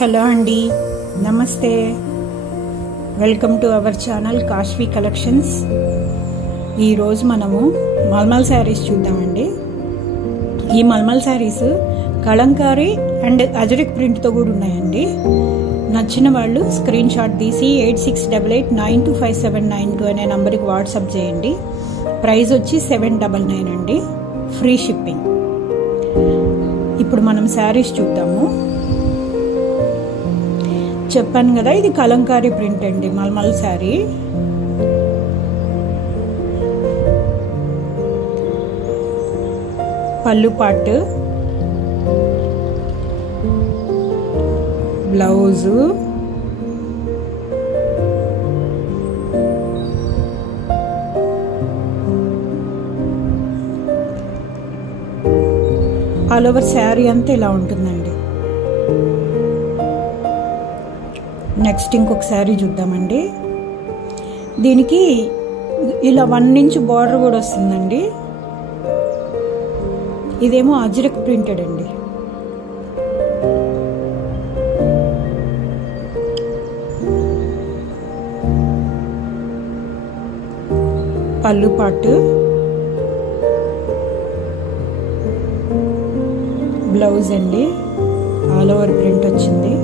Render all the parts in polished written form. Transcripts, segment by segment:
Hello అండి, నమస్తే. Welcome to our channel Kashvi collections. ఈరోజు మనము మల్మల్ శారీస్ చూద్దామండి. ఈ మల్మల్ శారీస్ కలంకారీ అండ్ అజరిక్ ప్రింట్తో కూడా ఉన్నాయండి. నచ్చిన వాళ్ళు స్క్రీన్ షాట్ తీసి 8688925792 అనే నంబర్కి వాట్సాప్ చేయండి. ప్రైస్ వచ్చి 799 అండి, ఫ్రీ షిప్పింగ్. ఇప్పుడు మనం శారీస్ చూద్దాము. చెప్పాను కదా, ఇది కలంకారీ ప్రింట్ అండి, మల్మల్ శారీ. పళ్ళు part, blouse, all over sari అంతా ఇలా ఉంటుందండి. నెక్స్ట్ ఇంకొక శారీ చూద్దామండి. దీనికి ఇలా 1 ఇంచ్ బార్డర్ కూడా వస్తుందండి. ఇదేమో అజ్రక్ ప్రింటెడ్ అండి. పళ్ళు పాటు, బ్లౌజ్ అండి, ఆల్ ఓవర్ ప్రింట్ వచ్చింది.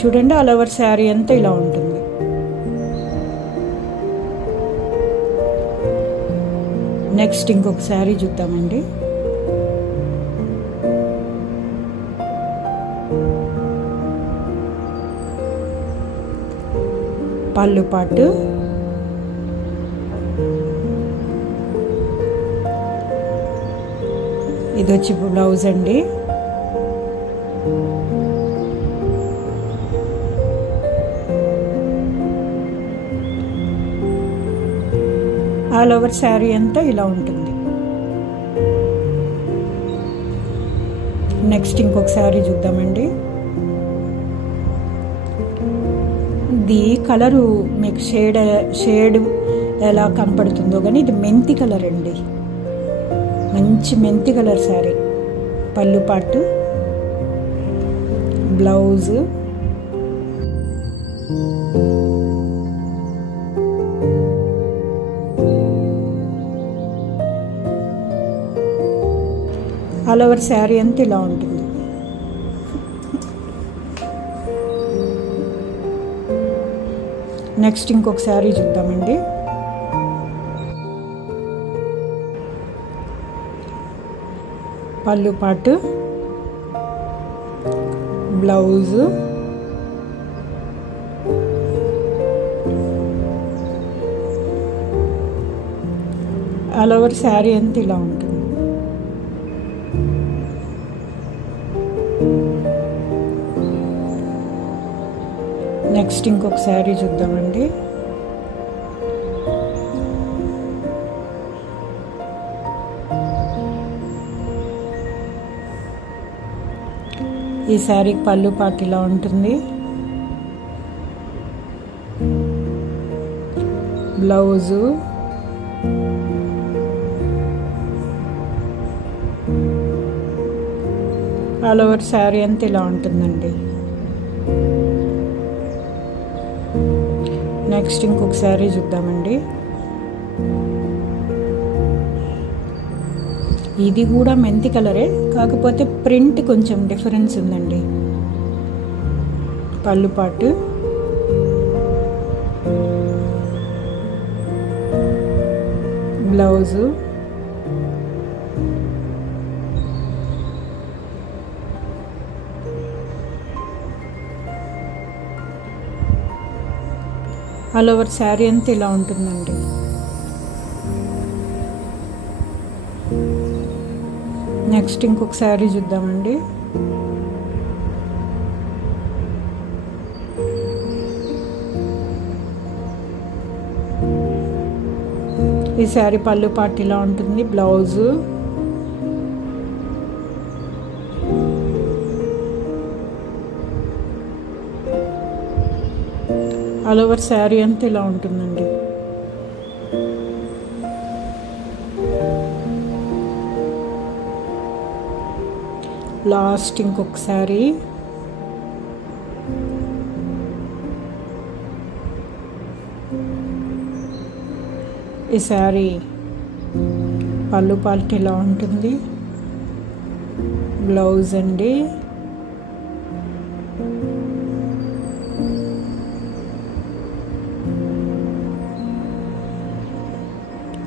చూడండి, ఆల్ ఓవర్ శారీ అంతా ఇలా ఉంటుంది. నెక్స్ట్ ఇంకొక శారీ చూద్దామండి. పళ్ళు పాటు, ఇది వచ్చి బ్లౌజ్ అండి. ఆల్ ఓవర్ శారీ అంతా ఇలా ఉంటుంది. నెక్స్ట్ ఇంకొక శారీ చూద్దామండి. ఇది కలరు మీకు షేడ్ ఎలా కనపడుతుందో కానీ ఇది మెంతి కలర్ అండి, మంచి మెంతి కలర్ శారీ. పళ్ళు పాటు, బ్లౌజు, ఆల్ ఓవర్ శారీ అంతా ఇలా ఉంటుంది. నెక్స్ట్ ఇంకొక శారీ చూద్దామండి. పళ్ళు పాటు, బ్లౌజు, ఆల్ ఓవర్ శారీ అంతా ఇలా ఉంటుంది. నెక్స్ట్ ఇంకొక శారీ చూద్దామండి. ఈ శారీకి పళ్ళు పాటు ఇలా ఉంటుంది. బ్లౌజు, ఆల్ ఓవర్ శారీ అంతా ఇలా ఉంటుందండి. నెక్స్ట్ ఇంకొక శారీ చూద్దామండి. ఇది కూడా మెంతి కలరే, కాకపోతే ప్రింట్ కొంచెం డిఫరెన్స్ ఉందండి. పళ్ళు పాటు, బ్లౌజు, ఆల్ ఓవర్ శారీ అంతా ఇలా ఉంటుందండి. నెక్స్ట్ ఇంకొక శారీ చూద్దామండి. ఈ శారీ పళ్ళు పాటు ఇలా ఉంటుంది. బ్లౌజు, ఆల్ ఓవర్ శారీ అంతా ఇలా ఉంటుందండి. లాస్ట్ ఇంకొకసారి ఈ శారీ పళ్ళు పార్ట్ ఇలా ఉంటుంది. బ్లౌజ్ అండి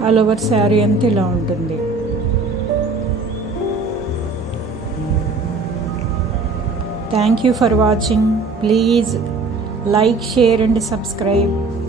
ఆల్ ఓవర్ శారీ అంతా ఇలా ఉంటుంది. Thank you for watching. Please like, share and subscribe.